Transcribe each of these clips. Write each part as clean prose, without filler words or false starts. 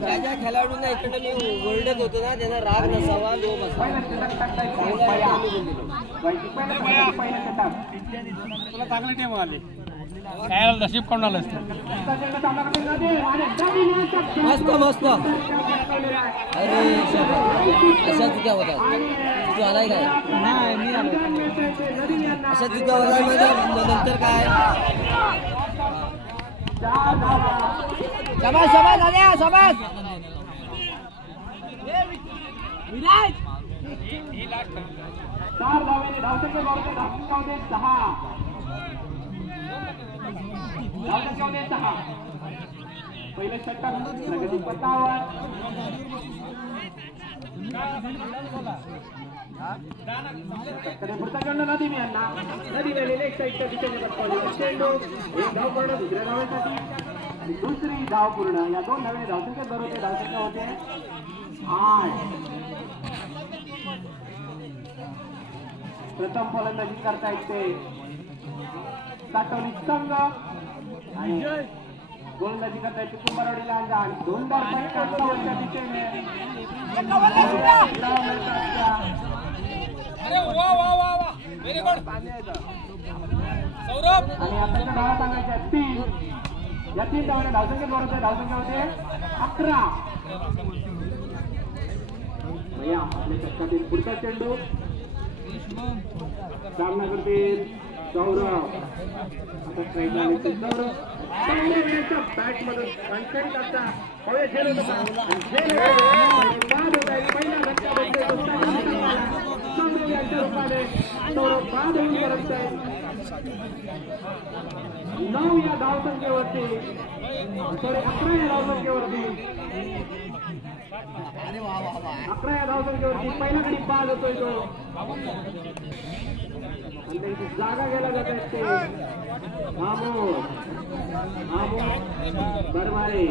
ज्या खेळाडूंना इकडे मी ओरडत होतो ना त्यांना राग नसावा लोभ असावा तुला चांगली टीम आली काय नशीब कोण आलं मस्त मस्त अरे अशा चुक्या होतात तू आलाय काय नाही मी आलो अशा चुक्या होतात नंतर काय शाबास शाबास आल्या शाबास विराट 4 धावेने धावसंख्या बरोबर धावसंख्यामध्ये 6 पहिले षटक प्रगती पथावर पुढचा चेंडू नदीम यांना नदीम एक साईडच्या दिशेने चेंडू एक धाव पूर्ण दुसऱ्या धावेसाठी दुसरी धाव पूर्ण या 2 धावेने धावसंख्या बरोबर धावसंख्या होते 8 प्रथम फलंदाजी करता येते साठवणी संघ आणि गोलंदाजी करता येते कुंभारवाडीला आणि 2055 दिशेने अरे वा वा वा वा व्हेरी गुड सौरभ आणि आता धावा सांगायच्या 3 या 3 धावांना धावसंख्या बरोबर धावसंख्या होते 11 भैया आपल्या षटकातील पुढचा चेंडू सामना करतील सौरभ आता स्ट्राईकला आले सौरभ बॅट मधून कणकणी करता हवे झेल होता बाद होत आहे पहिला धक्का बसतोय यांच्या रूपाने सौरभ बाद होऊन परत आहे 9 या धावसंख्येवरती सॉरी 11 या धावसंख्येवरती 11 या धावसंख्येवरती पहिला गडी बाद होतोय तो आणि त्यांची जागा घ्यायला जात असते बरमारे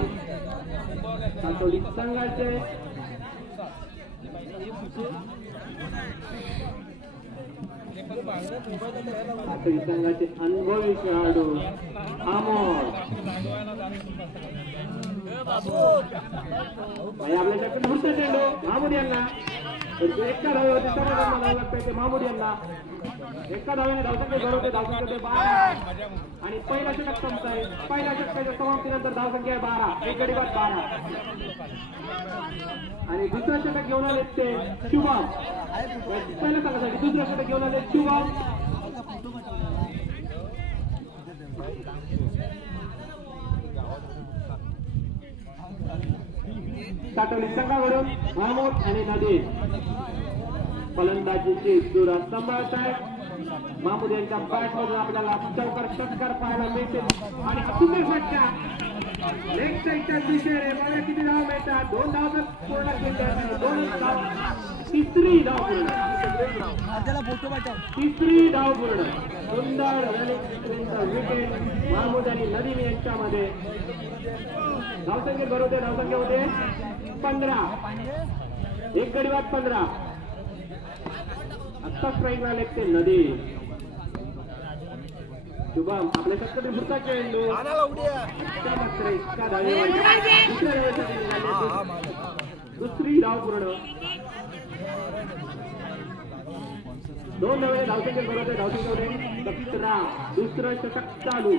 सातोडी संघाचे सातोडी संघाचे अनुभवी खेळाडू अमोल आपल्या चक्कर पुढचा चेंडू महमूद यांना एका धावेवरती समाधान म्हणावं लागतं महमूद यांना एका धावेने धावसंख्या घडवते धावसंख्या 12 आणि पहिला षटक संपताय पहिल्या षटकाच्या समाप्तीनंतर धावसंख्या आहे 12 एक गडी बाद 12 आणि दुसरा षटक घेऊन आले ते शुभम पहिल्या संघासाठी दुसरा षटक घेऊन आले शुभम साठवली संघाकडून महमूद आणि नदीम फलंदाजीची दुरा सांभाळत आहे महमूद यांच्या बॅट मधून आपल्याला चौकार षटकार पाहायला मिळते आणि सुंदर फटका लेग साईडच्या दिशेने बघा किती धाव मिळतात 2 धाव पूर्ण केल्या 2 धाव तिसरी धाव पूर्ण सुंदर विकेट महमूद आणि नदीम यांच्यामध्ये धावसंख्या बरोबर धावसंख्या होते 15 एक गडी बाद 15 आता स्ट्राईकला लेगते नदी शुभम आपल्या षटकातील पुढचा चेंडू दुसरी धाव पूर्ण 2 धावेने धावसंख्या बरोबर धावसंख्या होते 17 दुसरं षटक चालू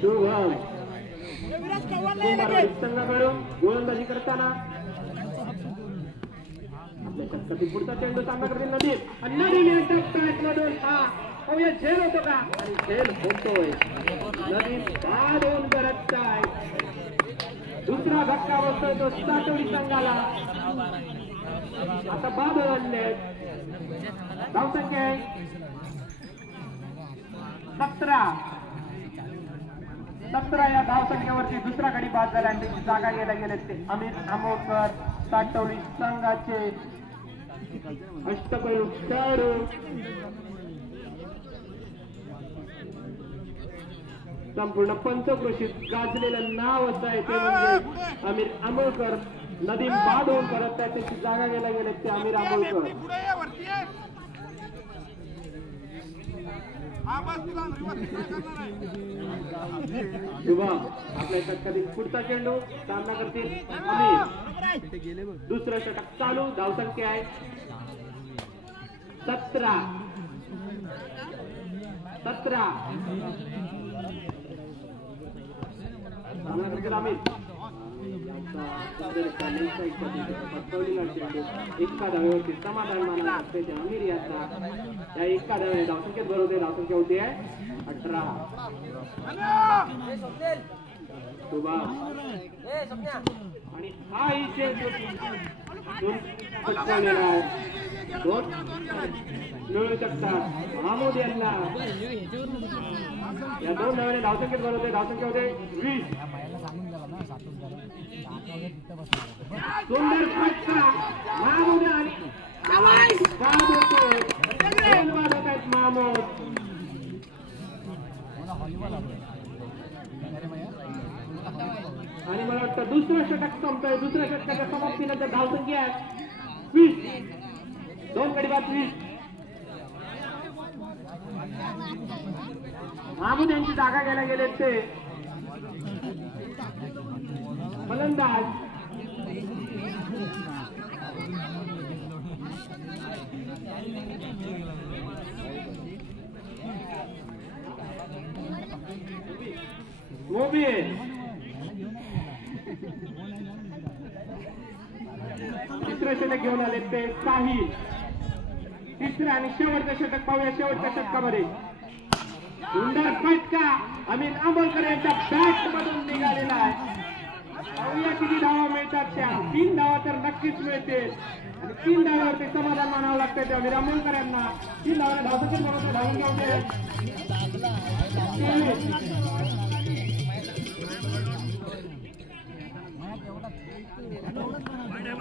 शुभम संघाकडून गोलंदाजी करताना आपल्या षटकातील पुढचा चेंडू सामना करतील नदीम आणि नदीम यांच्या बॅटमधून हा अवघ्या झेल होतो का आणि झेल होतोय नदीम बाद होऊन करत आहे दुसरा धक्का बसतोय तो साठवडी संघाला आता बाद आणले धावसंख्या आहे 17 या धावसंख्येवरती दुसरा गडी बाद झाला आणि त्याची जागा घ्यायला गेले ते अमित आमोकर साठवली संघाचे अष्टपैलू खेळाडू संपूर्ण पंचक्रोशीत गाजलेलं नाव असं आहे ते म्हणजे अमीर आमोकर नदीम बाद होऊन परत त्याची जागा घ्यायला गेले ते अमीर आमोकर शुभम आपल्या षटकातील पुढचा चेंडू सामना करतील अमित. दुसरं षटक चालू. धावसंख्या आहे 17. सामना करतील अमित. एका धावेवरती समाधान मानायला लागते ते अमीर याचा. त्या एका धावे धावसंख्येत बरोबर धावसंख्या होती आहे 18. आणि हा ही चेंडू पटकावलेला आहे. 2 मिळू शकतात महमूद यांना. या 2 धावेने धावसंख्येत बरोबर धावसंख्या होते 20. सुंदर फटका महमूद आणि महमूद. आणि मला वाटतं दुसरं षटक संपतोय. दुसऱ्या षटकाच्या समाप्तीनंतर धावसंख्या 20. 2 गडी बाद 20. महमूद यांची जागा घ्यायला गेले ते फलंदाज. मोबिन तिसरं षटक घेऊन आले ते साहिल. तिसरं आणि शेवटचं षटक पाहूया. शेवटच्या षटकामध्ये सुंदर फटका अमित आंबोलकर यांच्या बॅट मधून निघालेला आहे. पाहूया किती धावा मिळतात. त्या 3 धावा तर नक्कीच मिळतील आणि 3 धाव्यावरती समाधान मानावं लागतं त्या अमित आंबोलकर यांना. 3 धावाने धावसंख्येत बरोबर धावून घ्यावते.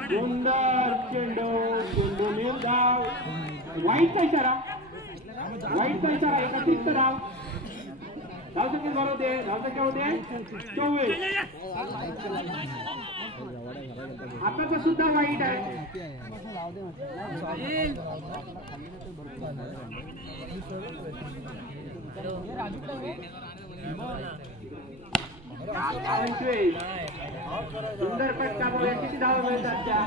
सुंदर चेंडू निर्धाव. वाईटचा इशारा. एका 30 धाव. धावसंख्येत बरोबर धावसंख्या होते 24. आताचा सुद्धा वाईट आहे. सुंदर फटका. किती धावा मिळतात त्या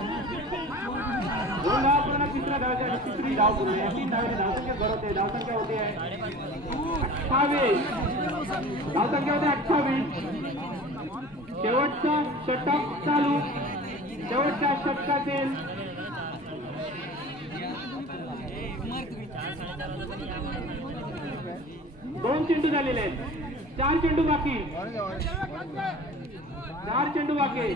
2 धावा पूर्ण. तिसऱ्या धावाच्या 3री धाव पूर्ण. 3 धावाची धावसंख्या बरोबर धावसंख्या होते 28. धावसंख्या होते 28. शेवटचा षटक चालू. शेवटच्या षटकातील 2 चेंडू झालेले आहेत. 4 चेंडू बाकी. 4 चेंडू बाकी.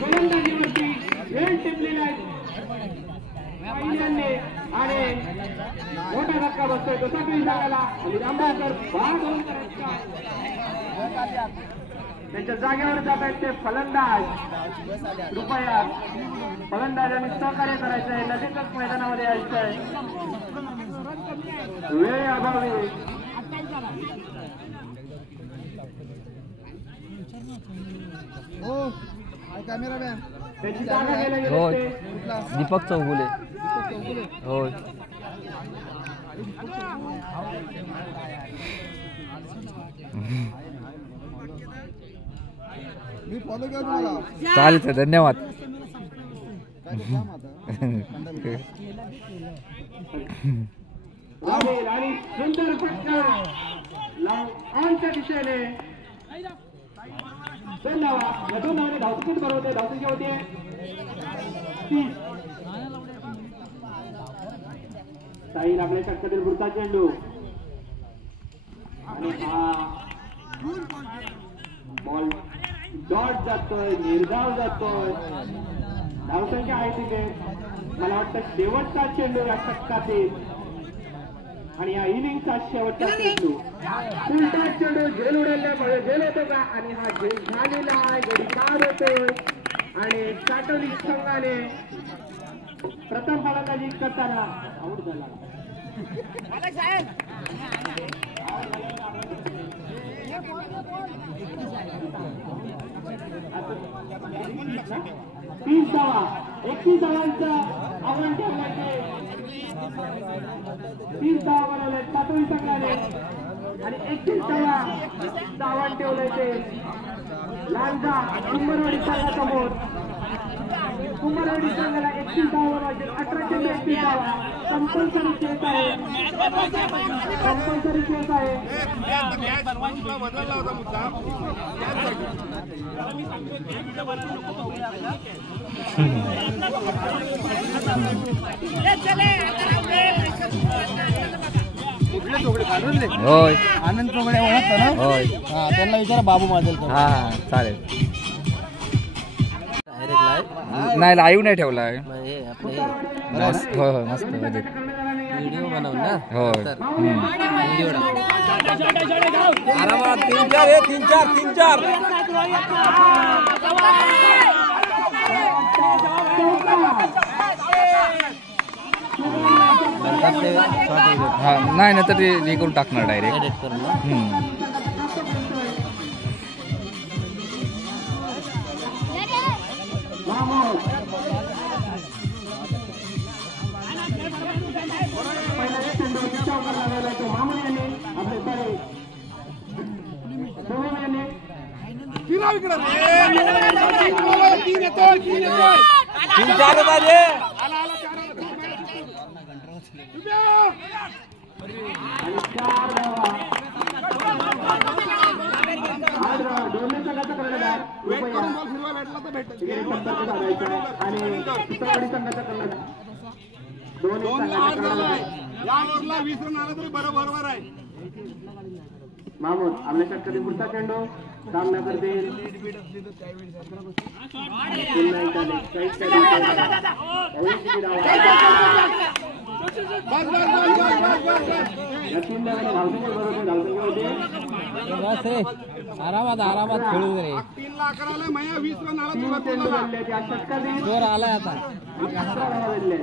गोलंदाजीवरती वेळ टिपलेला आहे पहिल्यांदा आणि मोठा धक्का बसतोय तो 7वी जागाला. आणि रामभाकर बाद होऊन त्यांच्या जागेवर जात आहेत ते फलंदाज. कृपया फलंदाजांनी सहकार्य करायचं आहे. लगेचच मैदानामध्ये यायचं आहे. वेळ अभावी त्यांची जागा घ्यायला गेले दीपक चौगुले. होय मी फॉलो केलं तुम्हाला. चालेल धन्यवाद. आणि सुंदर फटका ऑनच्या दिशेने 2 धावा. या 2 धावाने धावसंख्येत बरोबर धावसंख्या होते 30. साहिल आपल्या षटकातील पुढचा चेंडू आणि हा बॉल डॉट जातोय. निर्धाव जातोय. धावसंख्या आहे तिथे. मला वाटतं शेवटचा चेंडू या षटकातील आणि या इनिंगचा शेवटचा चेंडू. उलटा चेंडू झेल उडवल्यामुळे झेल होतो का. आणि हा झेल झालेला आहे. गडी बाद होतोय आणि काटोली संघाने प्रथम फलंदाजी करताना आऊट झाला. 30 धावा 31 धावांचं आव्हान ठेवण्याचे 30 धावा बनवले सातवी संघाने आणि 31 धावांचं आव्हान ठेवण्याचे लांजा कुंभरवाडी संघासमोर. कुंभरवाडी संघाला 31 धावा बनवायचे 18 चेंडू 31 धावा. कंपल्सरी खेळ आहे कंपल्सरी खेळ आहे. होय आनंद चोगडे ओळखतो ना. होय त्यांना विचारा बाबू माझे. हा चालेल. नाही लाईव्ह नाही ठेवलाय. होय होय मस्त व्हिडिओ बनवून ना. होय व्हिडिओ आरामात 3-4 हा नाही ना तर ते हे करून टाकणार डायरेक्ट. एडिट करून ना. बरोबर आहे मामूद आपल्या षटकारी पुढचा चेंडू सामना करते. आरामात खेळू रे. 3 लाखाला माया 20 रन आला. 3 चेंडू बनले त्या षटकारी जोर आलाय आता. 11 धावा बनले.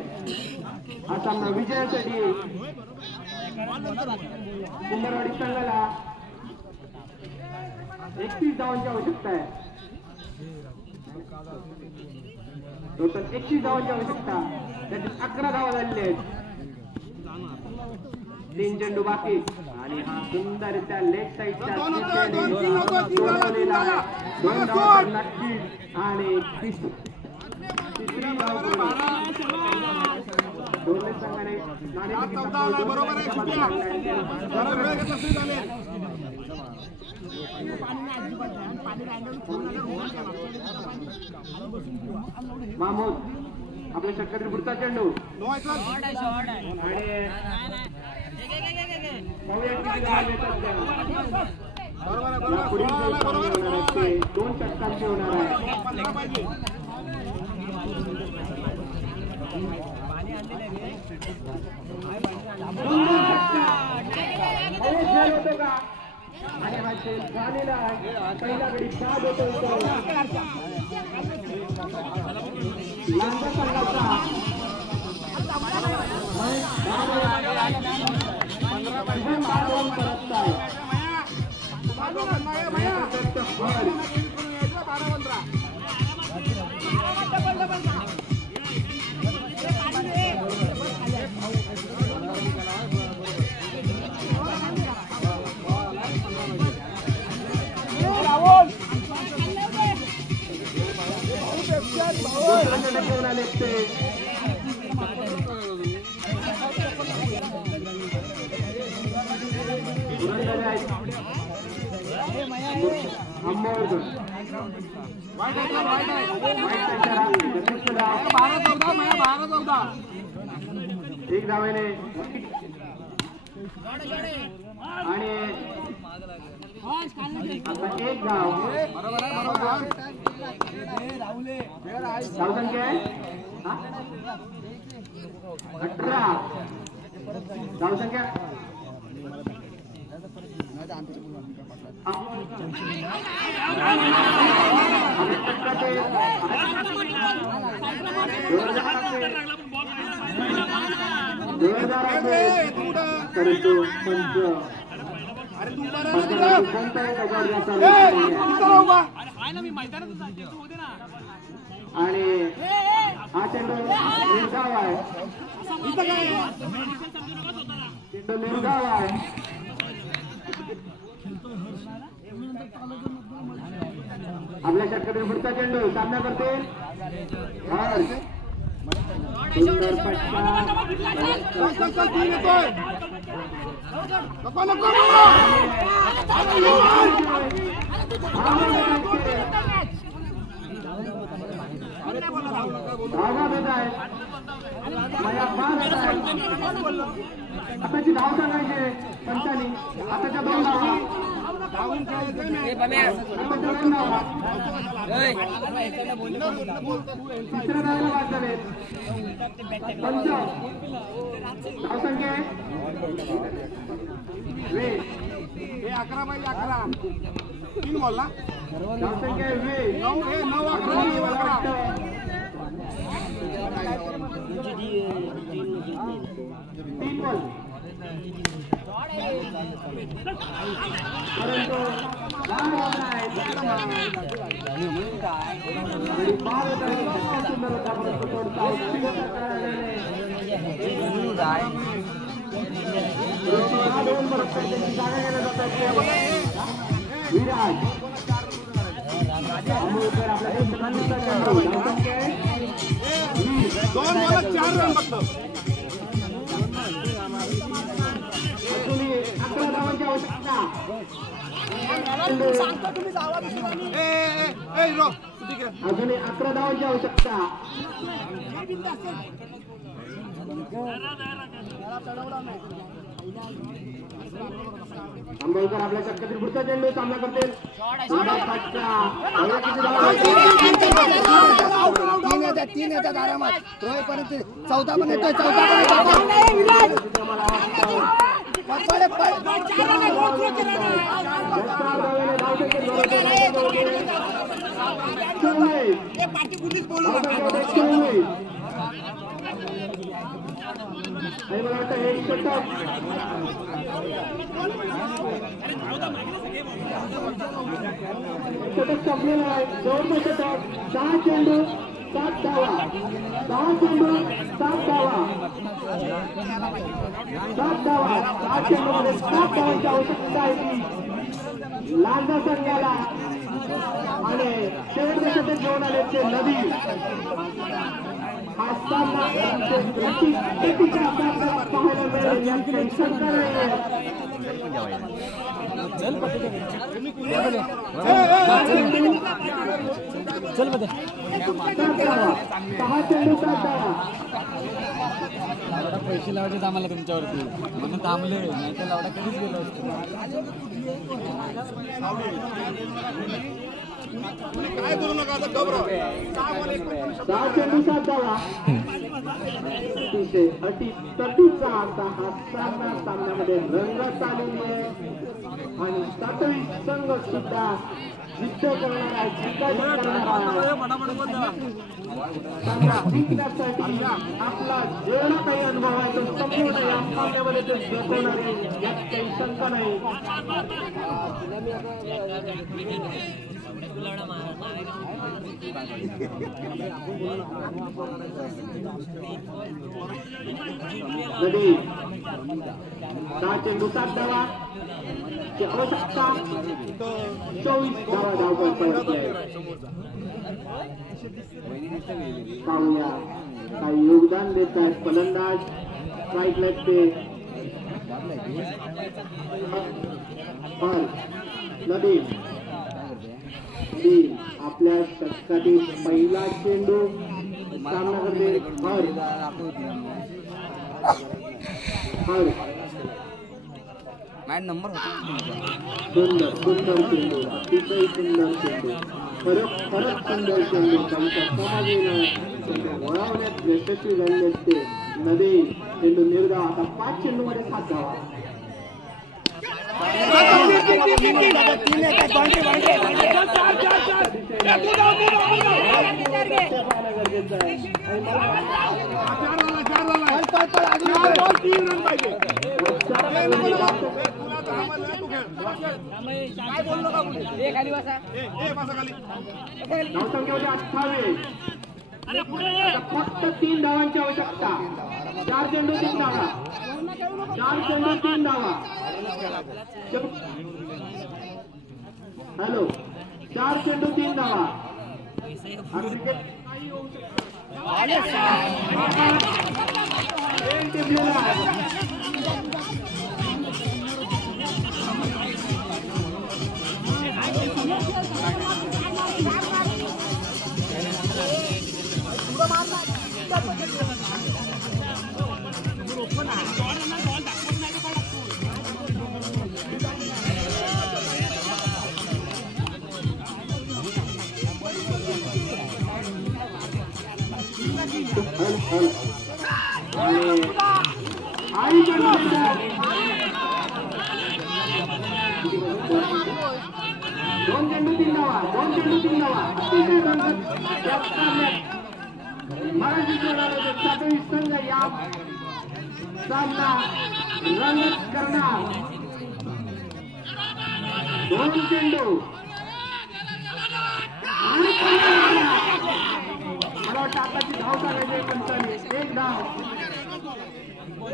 हा सामना विजयासाठी कुंभरवाडी संघाला 31 धावांची आवश्यकता आहे. टोटल 31 धावांची आवश्यकता. त्याच्यात 11 धावा झालेल्या आहेत. 3 चेंडू बाकी आणि हा सुंदररित्या लेग साईडच्या 2 धावा नक्कीच आणि तिसरी धाव दोन्ही संघाने बरोबर आहे. मामूद आपल्या षटकारी पुढचा चेंडू आणि 2 षटकांचे होणार आहे. आणि हा खेळ झालेला आहे. पहिला गडी 6 होतो लांजा संघाचा 15 परत आहे. एक धावेने आणि आता एक धाव धावसंख्या आहे 18 धावसंख्या परंतु पंच आणि हा चेंडू निर्धाव आहे, चेंडू निर्धाव आहे. आपल्या षटकातील पुढचा चेंडू सामना करते हर्ष. सुंदर फटका. धावा देत आहे, आताची धाव सांगायची पंचांनी. आताच्या 2 धावा, आताच्या 2 धावा. तिसऱ्या धावाला बाद झाले. पंच धावसंख्या 11/11 3 बॉल ना. धावसंख्या 3 बॉल. परंतु विराज आंबोळकर आपल्या 2 बॉलात 4 रन फक्त. 11 धावांची आवश्यकता. अजूनही 11 धावांची आवश्यकता. आंबोळकर आपल्या षटकातील पुढचा चेंडू सामना करतील. 3 येतात आरामात. 14 पण येतोय. 14 मला वाटतं हे षटक संपलेलं आहे. जवळचं षटक. 6 चेंडू 7 धावा. 6 चेंडू 7 धावा. 7 धावा. 7 चेंडूमध्ये 7 धावांची आवश्यकता आहे ती लांजा संघाला. आणि शेवटचं षटक घेऊन आले ते नदी. हा सामना पाहायला मिळेल यात काही शंका नाही. 6 चेंडू 7 धावा. पैसे लावायचे आम्हाला तुमच्यावरती म्हणून थांबले, नाही तर लावडा कधीच गेलो असतो. काय करू नका आता घबरा. 6 चेंडू 7 धावा. अतिशय अटीतटीचा आता हा सामना सामन्यामध्ये रंगत आलेली आहे. आणि सातवी संघ सुद्धा जिद्द करणार आहे, जिंकण्यासाठी आपला जेवढा काही अनुभव आहे तो संपूर्ण या सामन्यामध्ये ते दाखवणार आहे यात काही शंका नाही. नदी 6 चेंडू 7 धावा ची आवश्यकता. 24 धावा धावपळ आहे. पाहूया काही योगदान देत आहेत फलंदाज. स्ट्राईक लागते. नदी आपल्या षटकातील पहिला चेंडू सामना करते. नंबर सुंदर सुंदर चेंडू. अतिशय सुंदर चेंडू. खरंच सुंदर चेंडू. त्यांच्या समाधीनं वळवण्यात यशस्वी झाले असते. नदी चेंडू निर्धाव. आता 5 चेंडूमध्ये 7 धावा. धावसंख्या होती 28. फक्त 3 धावांची आवश्यकता. 4 चेंडू 3 धावा. 4 चेंडू 3 धावा. हॅलो 4 चेंडू 3 धावा. दोन चेंडू 3 धावा. मराठी संघ या सामना रंगत करणार. 2 चेंडू मला वाटतं आताची धाव करायची 45. 1 धाव.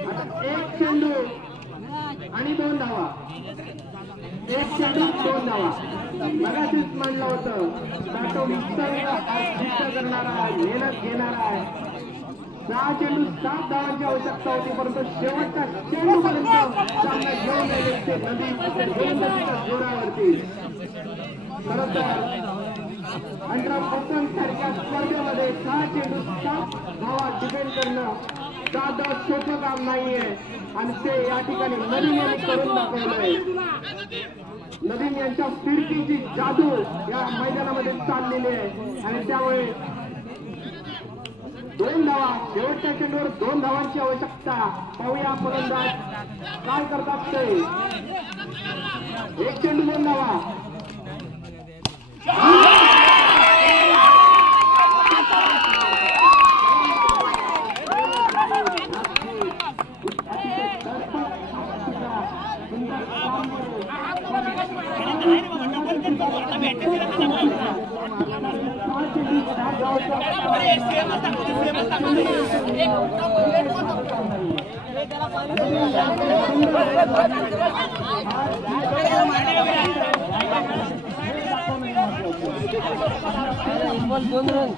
आता 1 चेंडू आणि 2 धावा. 1 चेंडू 2 धावा. मगाशीच म्हणलं होतं तो करणारा मेहनत घेणारा आहे. 6 चेंडू 7 धावांची आवश्यकता होती परंतु शेवटच्या चेंडूपर्यंत सामना घेऊन गेले नदीच्या जोरावरती. खरं तर 18% सारख्या स्पर्धेमध्ये 6 चेंडू 7 धावा डिफेंड करणं साधं सोपं काम नाहीये आणि ते या ठिकाणी नदीम यांनी करून दाखवलंय. नदीम यांच्या फिरकीची जादू या मैदानामध्ये चाललेली आहे आणि त्यामुळे 2 धावा. शेवटच्या चेंडूवर 2 धावांची आवश्यकता. पाहूया फलंदाज काय करतात ते. 1 चेंडू 2 धावा. दोन रन